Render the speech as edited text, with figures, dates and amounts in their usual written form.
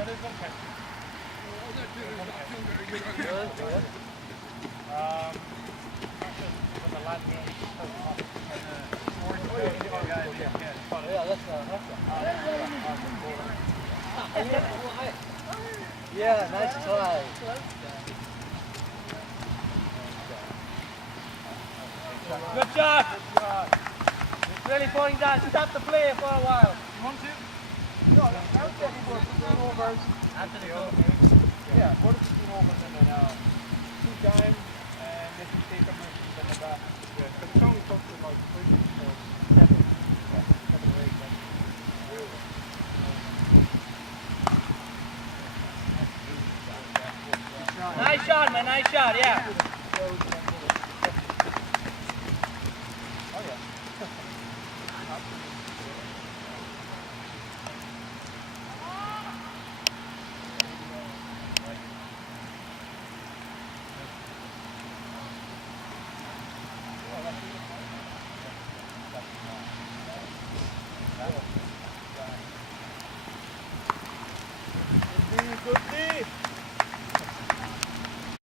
Yeah, nice try. Good shot. It's really falling down. Stop the play for a while. You want to? No, that's what turnovers. After the overs. Yeah, what if you overs and then 2 times and if you take a mercy then the back. Yeah, but it's only something like 3 or 7. Yeah, 7 or 8 then. Nice shot, man, nice shot, yeah.